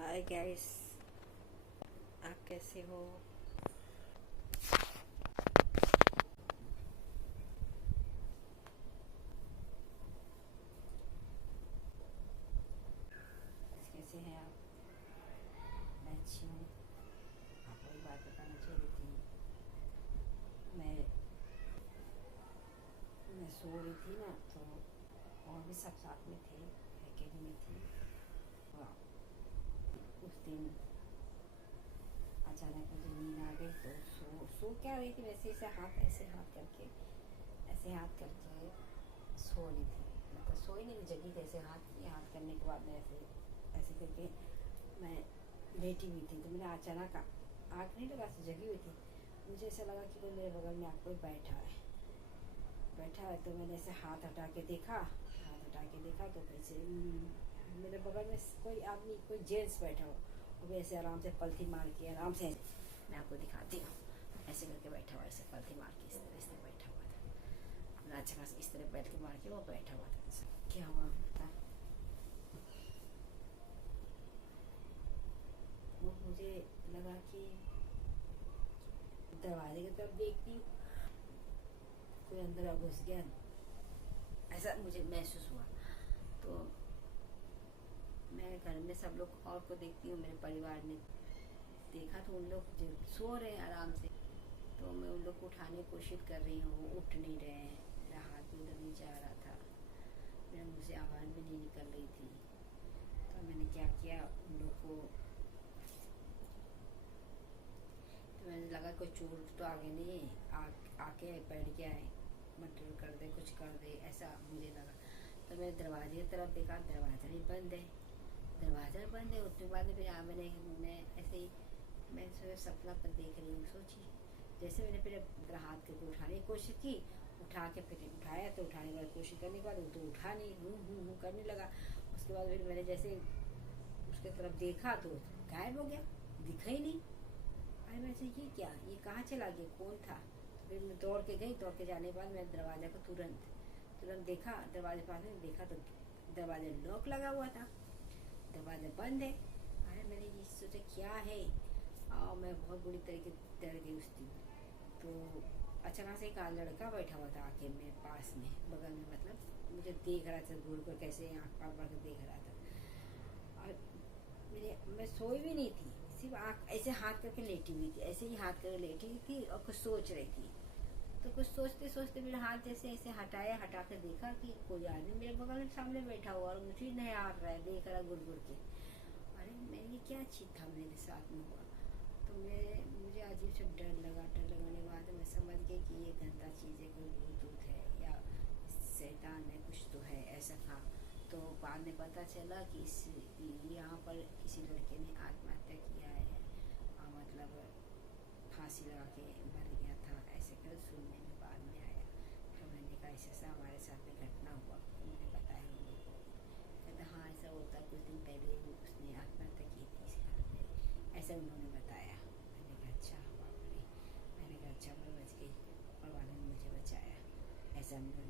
Hi guys, आप कैसे हो? कैसे हैं आप? मैं अच्छी हूँ। आपको एक बात बताना चाह रही थी। मैं मैं सो रही थी ना, तो और भी सब साथ में थे, अकेली में थी। हाँ, उस दिन अचानक मुझे नींद आ गई, तो सो क्या रही थी, वैसे ऐसे हाथ करके सो रही थी। मतलब सोई नहीं, जगी थी। ऐसे हाथ करने के बाद मैं ऐसे करके मैं लेटी हुई थी। तो मैंने अचानक आँख नहीं लगा, से जगी हुई थी। मुझे ऐसा लगा कि कोई मेरे बगल में कोई बैठा है। तो मैंने ऐसे हाथ हटा के देखा तो कैसे मेरे बगल में कोई आदमी, कोई जेंट्स बैठा हो। वो भी ऐसे आराम से पलथी मार के, आराम से, मैं आपको दिखाती हूँ, ऐसे करके बैठा हुआ, ऐसे पलथी मार के इस तरह से बैठा हुआ था। अपना अच्छा खासा इस तरह पलथी मार के वो बैठा हुआ था। क्या हुआ बता? वो मुझे लगा कि दरवाजे की तरफ देखती हूँ, कोई अंदर घुस गया, ऐसा मुझे महसूस हुआ। तो मैं घर में सब लोग और को देखती हूँ, मेरे परिवार ने देखा तो उन लोग जो सो रहे हैं आराम से। तो मैं उन लोग को उठाने की कोशिश कर रही हूँ, वो उठ नहीं रहे हैं। मेरा हाथ भी उधर नहीं जा रहा था, मेरे मुँह से आवाज़ भी नहीं निकल रही थी। तो मैंने क्या किया, उन लोग को, तो मैंने लगा कोई चोर तो आगे नहीं आके बैठ गया है, मर्डर कर दे, कुछ कर दे, ऐसा मुझे लगा। तो मैं दरवाजे की तरफ देखा, दरवाज़ा भी बंद है। उतने बाद में फिर मैं ऐसे ही, मैं सपना पर देख रही हूँ, सोची जैसे मैंने फिर हाथ करके उठाने की कोशिश की, उठा के फिर उठाया, तो उठाने के बाद कोशिश करने के बाद वो तो उठा नहीं, हूँ करने लगा। उसके बाद फिर मैंने जैसे उसके तरफ देखा तो गायब हो गया, दिखा ही नहीं। अरे मैं ये क्या, ये कहाँ चला गया, कौन था? तो फिर मैं दौड़ के गई। दौड़ के जाने के बाद मैं दरवाज़ा को तुरंत देखा, दरवाजे पास में देखा तो दरवाजा लॉक लगा हुआ था, दरवाज़ा बंद है। अरे मैंने ये सोचा क्या है, और मैं बहुत बुरी तरीके डर गई उस दिन। तो अचानक से एक लड़का बैठा हुआ था आके मेरे पास में, बगल में, मतलब मुझे देख रहा था घूर कर, कैसे आँख पार पड़ कर देख रहा था। और मैं सोई भी नहीं थी, सिर्फ आँख ऐसे हाथ करके लेटी हुई थी, ऐसे ही हाथ करके लेटी हुई थी और कुछ सोच रही थी। तो कुछ सोचते सोचते मेरा हाथ जैसे ऐसे हटा कर देखा कि कोई आदमी मेरे बगल में सामने बैठा हुआ और मुझे नहीं आ रहा है, देख रहा घुर के। अरे मैं, ये क्या चीज़ था मेरे साथ में हुआ? तो मुझे अजीब से डर लगाने के बाद मैं समझ गई कि ये गंदा चीज़ है, कोई भूत है या शैतान है, कुछ तो है, ऐसा था। तो बाद में पता चला कि यहाँ पर किसी लड़के ने आत्महत्या किया है, मतलब फांसी लगा के मर गया था, ऐसे कर सुनने में बाद में आया। तो मैंने कहा ऐसा हमारे साथ में घटना हुआ, तो मैंने बताया उन लोगों को। कहते हाँ ऐसा होता, कुछ दिन पहले उसने आत्महत्या की थी इस घर में, ऐसा उन्होंने बताया। मैंने कहा अच्छा, बाप रे। मैंने कहा अच्छा, मैं बच गई, और वाले ने मुझे बचाया, ऐसा उन्होंने